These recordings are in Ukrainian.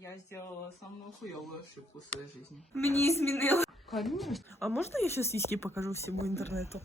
я сделала самую хуевую ошибку в своей жизни. Мені змінило. А можно я сейчас сиськи покажу всему интернету?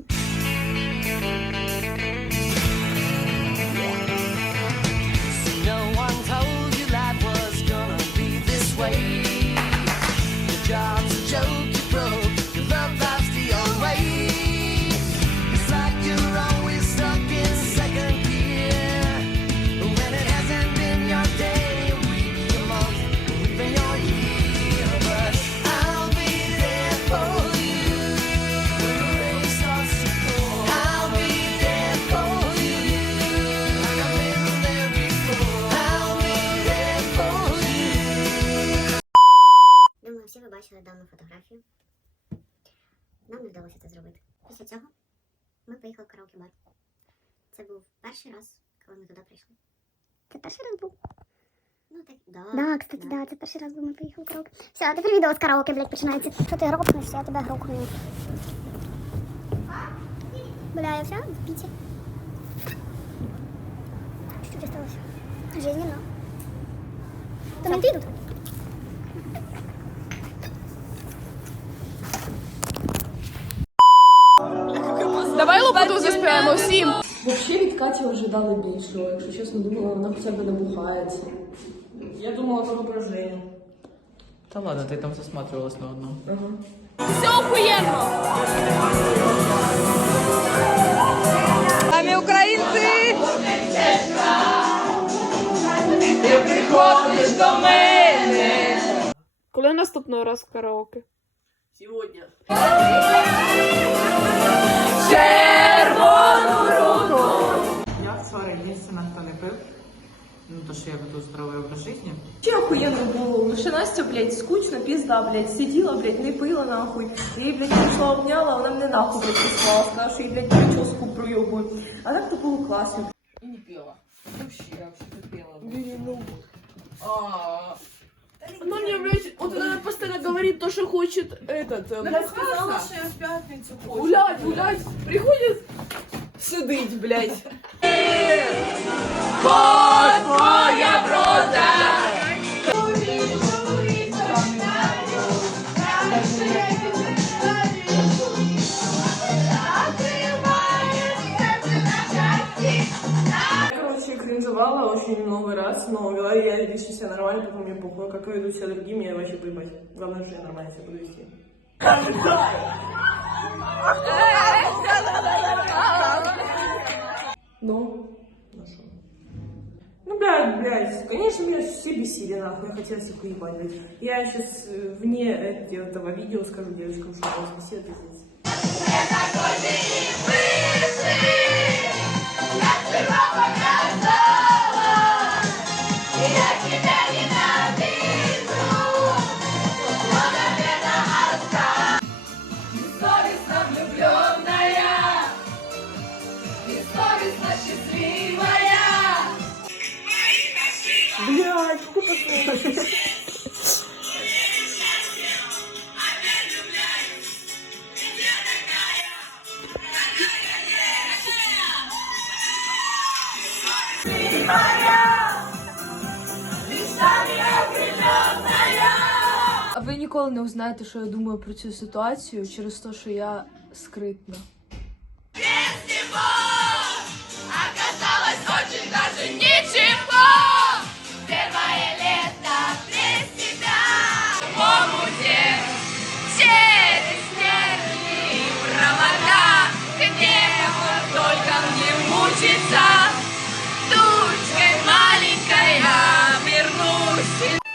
Після цього ми поїхали в караоке-бар. Це був перший раз, коли ми туди прийшли. Це перший раз був. Ну так, да. Да, кстати, да, це перший раз був ми поїхали в караоке. Все, а тепер відео з караоке, блядь, починається. Що ти грохнеш, я тебе грохну. Бля, я вся в піті. Тебе сталося? Жизненно. То менти йдуть? Давай заспіваємо всім. Вообще від Каті ожидали більшого, якщо чесно, думала, вона хоча б набухається. Я думала тільки про Женю. Да ладно, ты там засматривалась на одну. Все охуєнно. Самі українці! Ти приходиш до мене. Коли наступного раз в караоке? Сьогодні. Я вчора единственная, кто не пив. Ну, то, що я веду здоровий образ жизни. Ще охуєнно було. Лише Настя, блядь, скучно, пізда, блядь, сиділа, блядь, не пила нахуй. Я її, блядь, прийшла, обняла, вона мене нахуй, блядь, послала, сказала, що їй, блядь, прическу проебують. А так то було класно. И не пела. Вообще, вообще не пела. Блін, ну. А, Она мне, блядь, вот она постоянно говорит то, что хочет этот, э, блядь, сказала, що я в п'ятницю хочу. гулять, гулять, приходит сидить, блядь. Короче, но говорю, я веду себя нормально, потом мне похуй, как веду себя другими, я вообще поебать. Главное, что я нормально себя буду вести. Ну, что? Ну, блядь, блядь, конечно, меня все бесили, нахуй, я хотела всех уебать. Я сейчас э, вне этого видео скажу девочкам, что вас бесит, пиздец. А ви ніколи не узнаєте, що я думаю про цю ситуацію через те, що я скритна.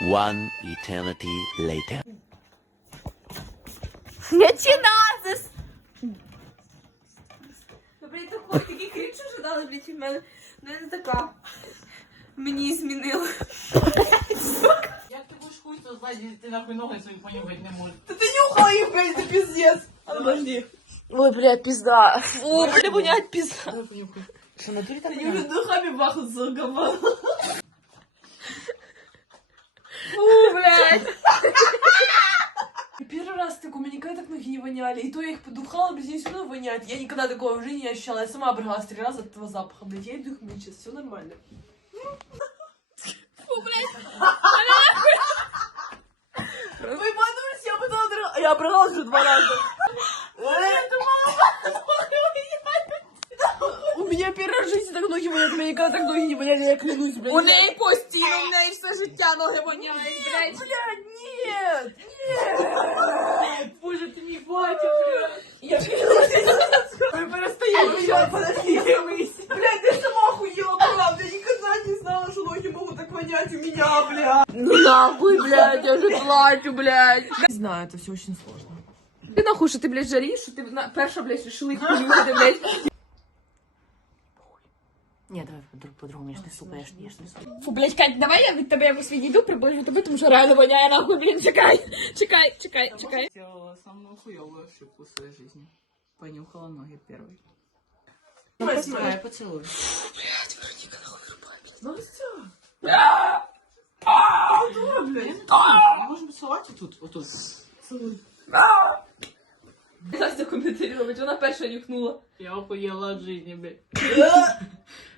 One eternity later. Начиназис! Ну, блядь, такой, такий крінж ожидали, блядь, від мене. Ну, я не така. Мені змінило. Як ти будеш хуй, то ззаді ти нахуй ноги свої понюхати не можеш. Нюхала их, блядь, это пиздец. А, Подожди. Ой, блядь, пизда. Фу, блядь, вонять пизда. Давай понюхай. Що, на турі так Они уже духами бахнут за. Фу, блядь. И первый раз такой, у меня никогда так ноги не воняли. И то я их подухала, блядь, они все равно воняют. Я никогда такого в жизни не ощущала. Я сама обрыгалась три раза от этого запаха, блядь. Я иду их мыть все нормально. Фу, блядь. Вы подумайте, я потом... Я обрыгалась уже два раза. ноги болят, у меня никогда так ноги не болели, я клянусь, блядь. У неї постійно, у неї все життя ноги воняють, блядь. Блядь, нет! Нет! Боже, ты не бачишь, блядь! Я Мы перестаем ее, подожди, Блядь, ты сама охуела, правда, я никогда не знала, что ноги могут так вонять у меня, блядь! Ну нахуй, блядь, я вже плачу, блядь. Не знаю, это все очень сложно. Ти нахуй, що ти, блядь, жарієш, що ти на- перша, блядь, рішила їх понюхати, блядь. ні, давай по- по-другому, я ж не сука, я ж, не сука. Фу, блядь, Кать, давай я від тебе якось відійду, приближу тебе, тому що реально воняє, нахуй, блін, чекай, чекай, чекай, чекай. Я Сделала самую хуёвую ошибку в своей жизни. Понюхала ноги первой. Спасибо. Давай, поцелуй. Ну все. Можем целовать и тут, вот тут. Настя коментарі робить, вона перша нюхнула. Я охуела от жизни, блядь.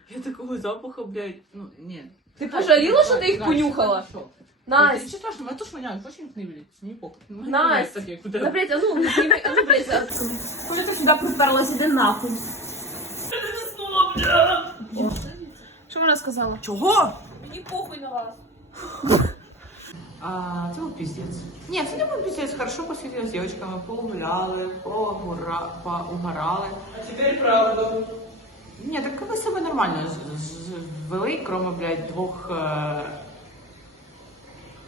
Я такого запаха, блядь, ну, нет. Ти пожаліла, що ти їх понюхала? Настя. Настя, Ты что, мы тоже воняют, очень не блядь, не похуй. Ну, Настя, такие, ну, куда? блядь, а ну, зніми, а ну, блядь, зараз. Коли ти сюди приперлась, іди нахуй. Що вона сказала? Чого? Мені похуй на вас. А, это был пиздец. Нет, это не был пиздец. Хорошо посидели с девочками, погуляли, погура, поугорали. А тепер правду. Ні, так ви себе нормально з- з- вели, кроме, блядь, двох е...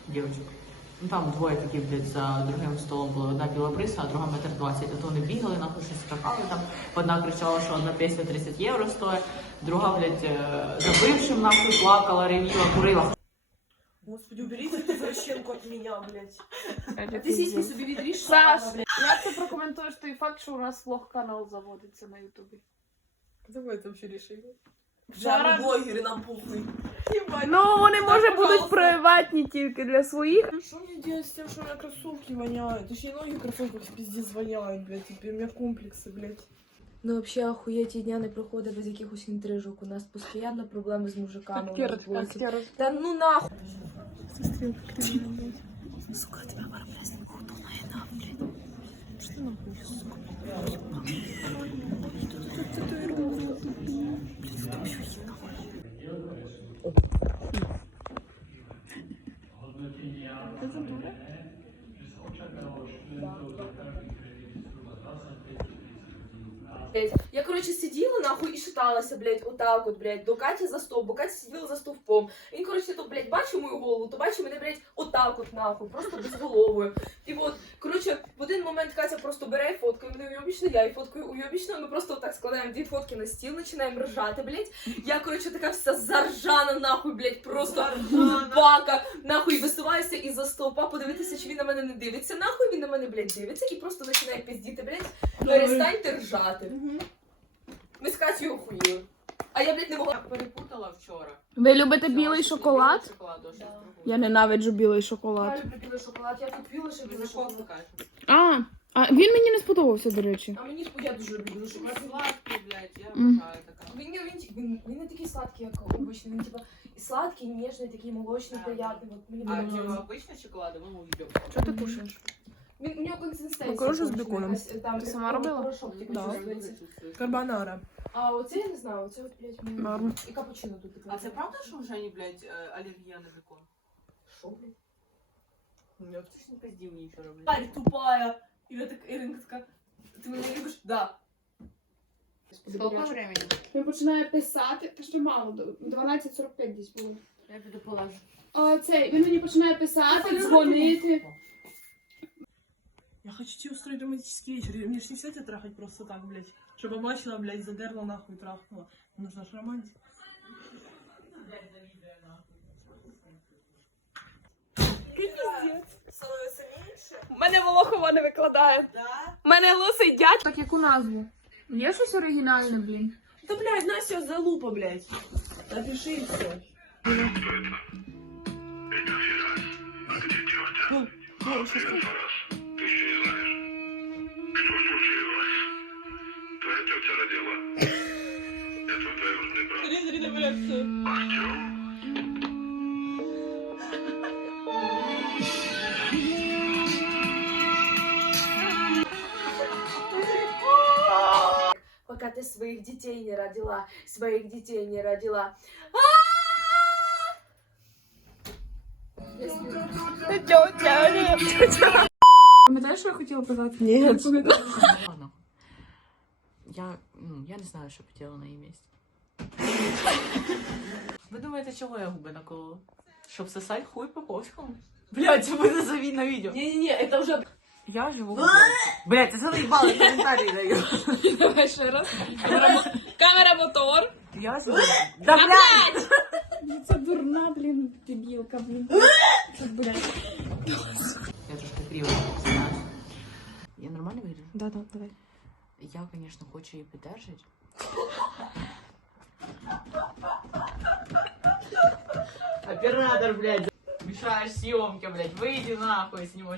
дівчинок. Ну там двоє такі, блядь, за другим столом були. Одна білобриса, а друга метр двадцять. А то вони бігали, нахуй щось скакали там. Одна кричала, що одна пісня 30 євро стоїть, друга, блядь, е, за бившим нахуй плакала, ревіла, курила. Господи, уберите эту извращенку от меня, блядь. Ти сіськи собі відріж. Саш, як ти прокоментуєш той факт, що у нас влог канал заводиться на Ютубі? Давай это вообще решили. Вчора- Да, мы блогеры, нам похуй. Ебать. Ну, вони, може, Так, будуть пожалуйста. приватні тільки для своїх. Что мне делать с тем, что у меня кроссовки воняют? Точнее, ноги в кроссовках пиздец воняют, блядь. Теперь у меня комплексы, блядь. Ну, взагалі, охуєті дня не проходить без якихось інтрижок. У нас постійно проблеми з мужиками. у нас двоє. Та ну нахуй. Блядь. І шаталася, блядь, отак от, блядь, до Каті за стовп, бо Катя сиділа за стовпом. Він, коротше, то, блядь, бачив мою голову, то бачив мене, блядь, отак от нахуй, просто безголовою. І от, коротше, в один момент Катя просто бере і фоткає мене уйобічно, я і фоткаю уйобічно, ми просто так складаємо дві фотки на стіл, починаємо ржати, блядь. Я, коротше, така вся заржана, нахуй, блядь, просто бака, нахуй, висуваюся із-за стовпа, подивитися, чи він на мене не дивиться, нахуй, він на мене, блядь, дивиться і просто починає пиздіти, блядь, перестаньте ржати. Ми з Катєю охуїли. А я, блядь, не могла. Я перепутала вчора. Ви любите Взяла білий собі шоколад? білий шоколад, а щось другое. Я ненавиджу білий Я шоколад. люблю білий шоколад, я тут віла, що Ви білий за кого шоколад. скажете? А, а він мені не сподобався, до речі. А мені я дуже люблю шоколад. Сладкий, блядь, я Мгм. обожаю така. Він, він, він, він не такий сладкий, як обичний. Він типа і сладкий, і ніжний, такий молочний, Да. приятний. От мені А дуже типа подобається. обычный шоколад, мы уйдем. Що ти кушаєш? Він у нього консистенція. Макарони з коротше, беконом. якась, Там Ти сама робила? Порошок, типу, Да. чувствується. Карбонара. А оце я не знаю, оце от, блядь, мені- Норм. І капучино тут. А це правда, що вже не, блядь, е, алергія на бекон? Що, блядь? Ж не пизді мені вчора, блядь. Парь тупая. Іра так, Іринка така, ти мене любиш? Да. Сколько времени? Він починає писати, та ще мало, до 12.45 десь було. Я піду положу. А, цей, він мені починає писати, дзвонити. Я хочу тебе устроить романтический вечер. Мне ж не все трахать просто так, блядь. Чтобы бачила, блядь, задерла нахуй трахнула. Нужна ж романтика. Становится меньше? Мене Волохова не викладає. Да. Мене лисий дядь. Так яку назву? Є щось оригінальне, блін? Да, блядь, Настя залупа, блядь. Напиши и все. Ну, ну, что исчезаешь. Что случилось? Твоя тетя родила. Я твой двоюродный брат. Артем? пока ты своих детей не родила, своих детей не родила. Тетя, що я хотіла казати? Ні. Ладно. Я, ну, я не знаю, що хотіла на її місці. Ви думаєте, чого я губи наколола? Щоб сосать хуй по пошкам? Блядь, це буде за на відео. Не-не-не, это уже... Я живу. Блядь, ти заїбала, коментарі даю. Давай ще раз. Камера, камера мотор. Я живу. Да блядь! Це дурна, блін, дебілка, блін. Це, блядь. Я трошки криво знаю. Я нормально вигляджу? Да, да, давай. Я, конечно, хочу її піддержати. Оператор, блядь, мешаешь съемке, блядь, выйди нахуй с него.